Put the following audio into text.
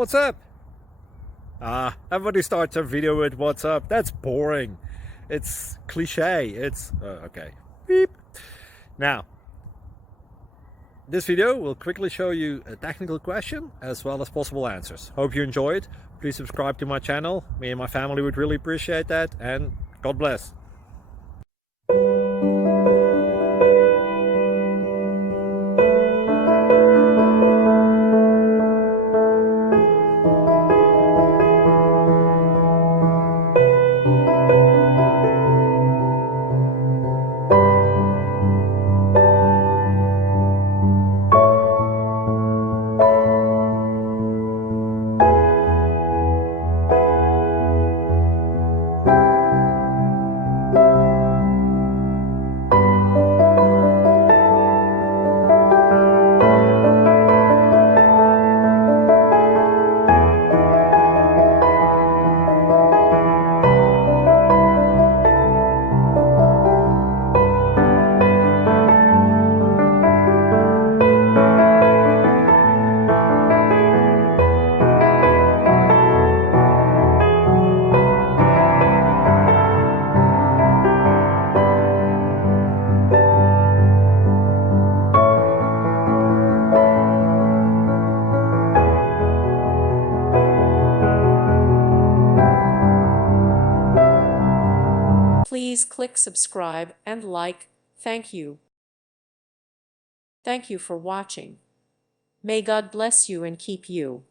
What's up? Everybody starts a video with what's up. That's boring. It's cliche. It's okay. Beep. Now, this video will quickly show you a technical question as well as possible answers. Hope you enjoyed. Please subscribe to my channel. Me and my family would really appreciate that, and God bless. Please click subscribe and like. Thank you. Thank you for watching. May God bless you and keep you.